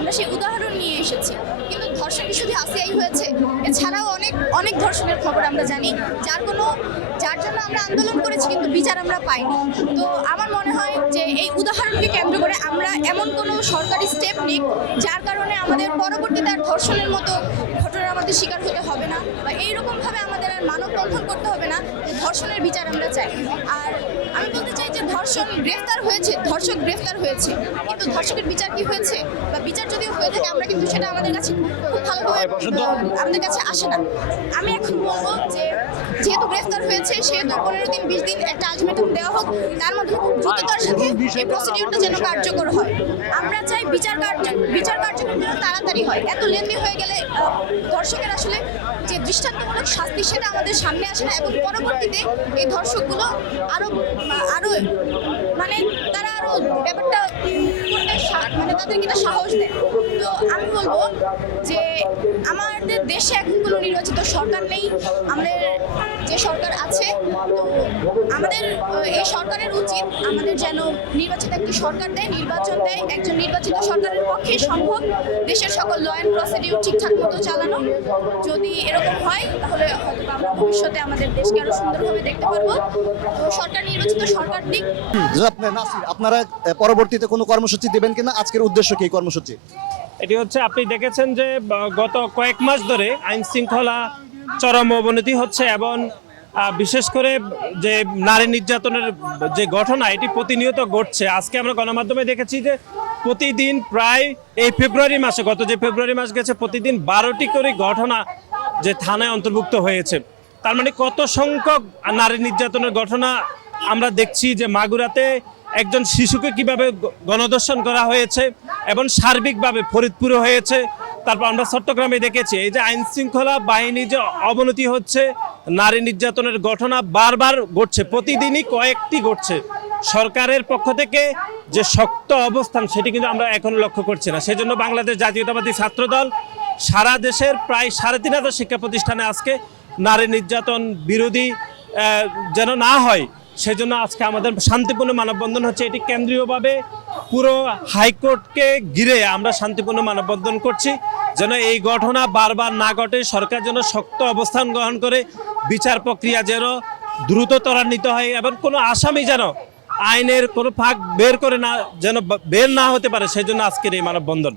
আমরা সেই উদাহরণ নিয়ে এসেছি। কিন্তু ধর্ষণ কি শুধু আসিয়াই হয়েছে? এছাড়াও অনেক অনেক ধর্ষণের খবর আমরা জানি, যার জন্য আমরা আন্দোলন করেছি কিন্তু বিচার আমরা পাইনি। তো আমার মনে হয় যে এই উদাহরণকে কেন্দ্র করে আমরা এমন কোনো সরকারি স্টেপ নিই যার কারণে আমাদের পরবর্তীতে আর ধর্ষণের মতো ঘটনার আমাদের শিকার হতে হবে না, বা এইরকমভাবে আমাদের আর মানববন্ধন করতে হবে না। ধর্ষণের বিচার আমরা চাই। আর আমি বলতে চাই যে ধর্ষক গ্রেফতার হয়েছে, কিন্তু ধর্ষকের বিচার কি হয়েছে, বা বিচার যদিও হয়ে থাকে আমরা কিন্তু সেটা আমাদের কাছে খুব ভালোভাবে আমাদের কাছে আসে না। আমি এখন বলবো যে যেহেতু গ্রেফতার হয়েছে সেহেতু 15 দিন 20 দিন একটা আলটিমেটাম দেওয়া হোক, তার মধ্যে খুব দ্রুততার সাথে এই প্রসিডিউরটা যেন কার্যকর হয়। আমরা চাই বিচার কার্যক্রম যেন তাড়াতাড়ি হয়। এত লেন্দি হয়ে গেলে ধর্ষকের আসলে যে দৃষ্টান্তমূলক শাস্তি সেটা আমাদের সামনে আসে না, এবং পরবর্তীতে এই ধর্ষকগুলো আরো মানে তারা আরো ব্যাপারটা মানে তাদেরকে এটা সাহস দেয়। তো আমি বলবো যে আমাদের দেশে এখন কোনো নির্বাচিত সরকার নেই। আমাদের যে সরকার আছে, তো আমাদের এই সরকারের উচিত আমাদের যেন নির্বাচিত একটি সরকার দেয়, নির্বাচন দেয়। একজন নির্বাচিত সরকারের পক্ষে সম্ভব দেশের সকল ল অ্যান্ড প্রসিডিউর ঠিকঠাক মতো চালানো। যদি এরকম হয় তাহলে হয়তো আমরা ভবিষ্যতে আমাদের দেশকে আরো সুন্দরভাবে দেখতে পারবো। তো সরকার নির্বাচিত সরকার দিক। নাসির, আপনারা পরবর্তীতে কোনো কর্মসূচি দেবেন কিনা? আজকের উদ্দেশ্য কি এই কর্মসূচি? এটি হচ্ছে, আপনি দেখেছেন যে গত কয়েক মাস ধরে আইন শৃঙ্খলা চরম অবনতি হচ্ছে, এবং বিশেষ করে যে নারী নির্যাতনের যে ঘটনা এটি প্রতিনিয়ত ঘটছে। আজকে আমরা গণমাধ্যমে দেখেছি যে প্রতিদিন প্রায় এই ফেব্রুয়ারি মাসে, গত যে ফেব্রুয়ারি মাস গেছে, প্রতিদিন 12টি করে ঘটনা যে থানায় অন্তর্ভুক্ত হয়েছে। তার মানে কত সংখ্যক নারী নির্যাতনের ঘটনা আমরা দেখছি, যে মাগুরাতে একজন শিশুকে কিভাবে গণধর্ষণ করা হয়েছে, এবং সার্বিকভাবে ফরিদপুরে হয়েছে। তারপর আমরা চট্টগ্রামে দেখেছি এই যে আইন শৃঙ্খলা বাহিনী যে অবনতি হচ্ছে, নারী নির্যাতনের ঘটনা বারবার ঘটছে, প্রতিদিনই কয়েকটি ঘটছে। সরকারের পক্ষ থেকে যে শক্ত অবস্থান সেটি কিন্তু আমরা এখন লক্ষ্য করছি না। সেজন্য বাংলাদেশ জাতীয়তাবাদী ছাত্রদল সারা দেশের প্রায় 3500 শিক্ষা প্রতিষ্ঠানে আজকে নারী নির্যাতন বিরোধী যেন না হয়, সেজন্য আজকে আমাদের শান্তিপূর্ণ মানববন্ধন হচ্ছে। এটি কেন্দ্রীয়ভাবে পুরো হাইকোর্টকে ঘিরে আমরা শান্তিপূর্ণ মানববন্ধন করছি, যেন এই ঘটনা বারবার না ঘটে। সরকার যেন শক্ত অবস্থান গ্রহণ করে, বিচার প্রক্রিয়া যেন দ্রুত ত্বরান্বিত হয়, এবং কোনো আসামি যেন আইনের কোনো ফাঁক বের করে না যেন বের না হতে পারে, সেজন্য আজকের এই মানববন্ধন।